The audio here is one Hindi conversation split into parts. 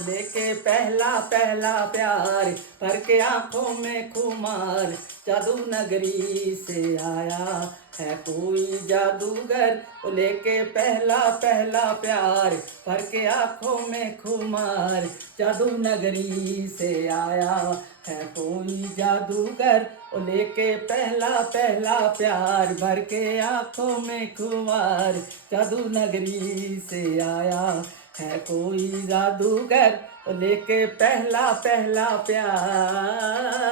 लेके पहला पहला प्यार भर के आंखों में खुमार, जादू नगरी से आया है कोई जादूगर। लेके पहला पहला प्यार भर के आंखों में खुमार, जादू नगरी से आया है कोई जादूगर। लेके पहला पहला प्यार भर के आंखों में खुमार, जादू नगरी से आया है कोई जादूगर। लेके पहला पहला प्यार।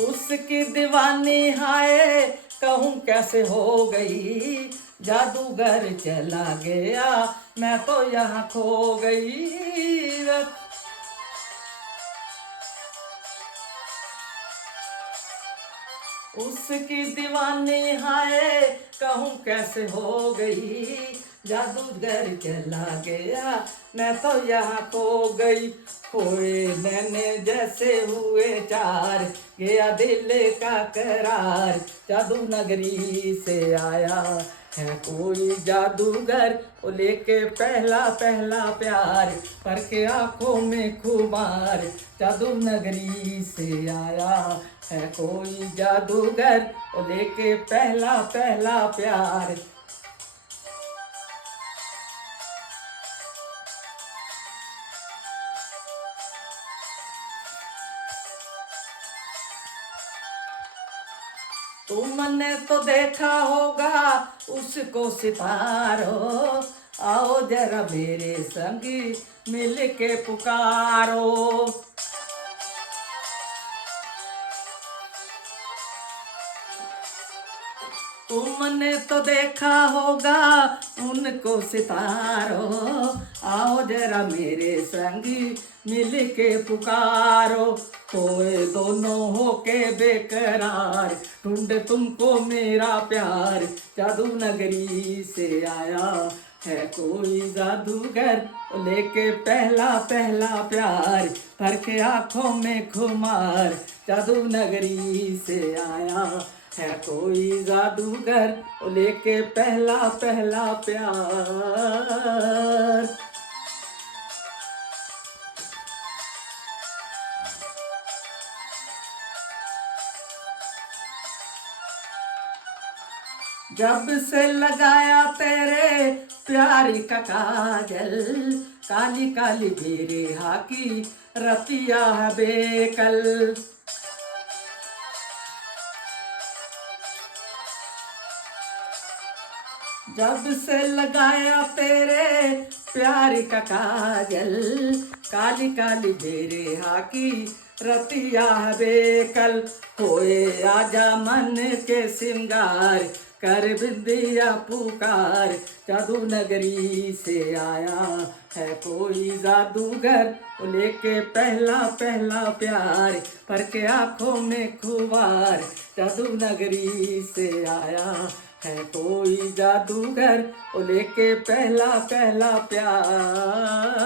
उसकी दीवानी हाय कहूँ कैसे हो गई, जादूगर चला गया मैं तो यहाँ खो गई। उसकी दीवानी हाय कहूँ कैसे हो गई, जादूगर चला गया मैं तो यहाँ खो गई। खोए नैने जैसे हुए चार, गया दिल का करार, जादू नगरी से आया है कोई जादूगर। लेके पहला पहला प्यार भर के आंखों में खुमार, जादू नगरी से आया है कोई जादूगर। लेके पहला पहला प्यार। तुमने तो देखा होगा उसको सितारो, आओ जरा मेरे संगी मिल के पुकारो। तुमने तो देखा होगा उनको सितारो, आओ जरा मेरे संगी मिल के पुकारो। खोए दोनों हो के बेकरार, ढूंढ तुमको मेरा प्यार, जादू नगरी से आया है कोई जादूगर। लेके पहला पहला प्यार भर के आंखों में खुमार, जादू नगरी से आया है कोई जादूगर। लेके पहला पहला प्यार। जब से लगाया तेरे प्यारी का काजल, काली काली मेरे हाकी रतिया है बेकल। जब से लगाया तेरे प्यारी का काजल, काली काली मेरे हाकी रतिया है बेकल। होए आजा मन के सिंगार, कर बिंदिया पुकार, जादू नगरी से आया है कोई जादूगर। लेके पहला पहला प्यार भर के आंखों में खुमार, जादू नगरी से आया है कोई जादूगर। लेके पहला पहला प्यार।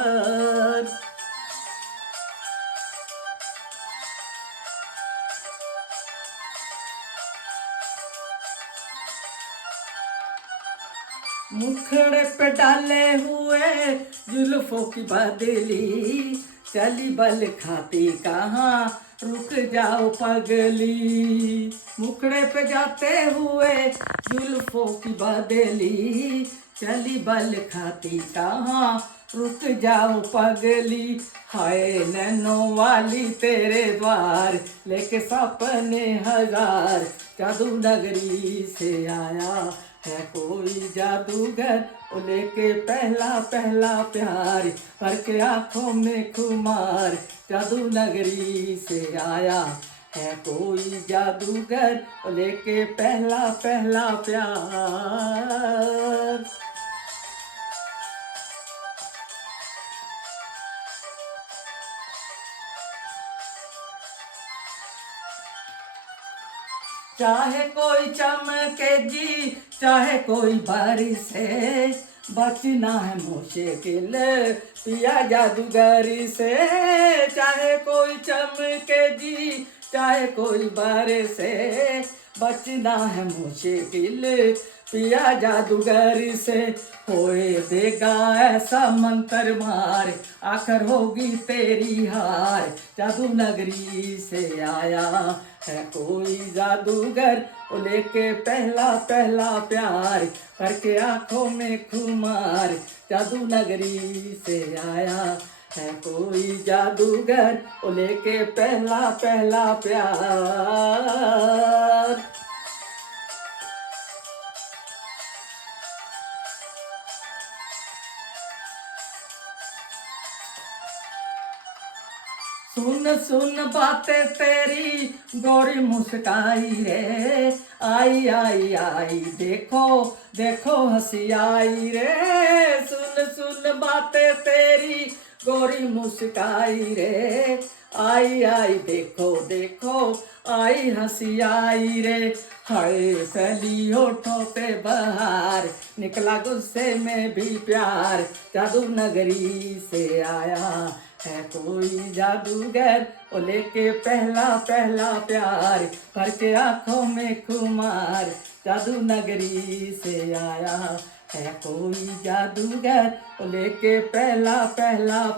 मुखड़े पे डाले हुए जुल्फों की बदली, चली बल खाती कहाँ रुक जाओ पगली। मुखड़े पे जाते हुए जुल्फों की बदली, चली बल खाती कहाँ रुक जाओ पगली। हाय नैनों वाली तेरे द्वार, लेके सपने हजार, जादू नगरी से आया है कोई जादूगर। लेके पहला पहला प्यार भर के आंखों में खुमार, जादू नगरी से आया है कोई जादूगर। लेके पहला पहला प्यार। चाहे कोई चमके जी, चाहे कोई बारिश है, बचना है मुश्किल पिया जादूगरी से। चाहे कोई चमके जी, चाहे कोई बरसे बचना है मुश्किल पिया जादूगर से होए देगा ऐसा मंत्र मार आखिर होगी तेरी हार जादू नगरी से आया है कोई जादूगर वो लेके पहला पहला प्यार करके आंखों में खुमार जादू नगरी से आया है कोई जादूगर वो लेके पहला पहला प्यार। सुन सुन बातें तेरी गोरी मुस्काई रे आई आई आई देखो देखो हंसी आई रे सुन सुन बातें तेरी गोरी मुस्काई रे आई आई देखो देखो आई हंसी आई रे हाय सैली होठों पे बहार निकला गुस्से में भी प्यार जादू नगरी से आया है कोई जादूगर वो लेके पहला पहला प्यार भर के आंखों में खुमार जादू नगरी से आया है कोई जादूगर वो लेके पहला पहला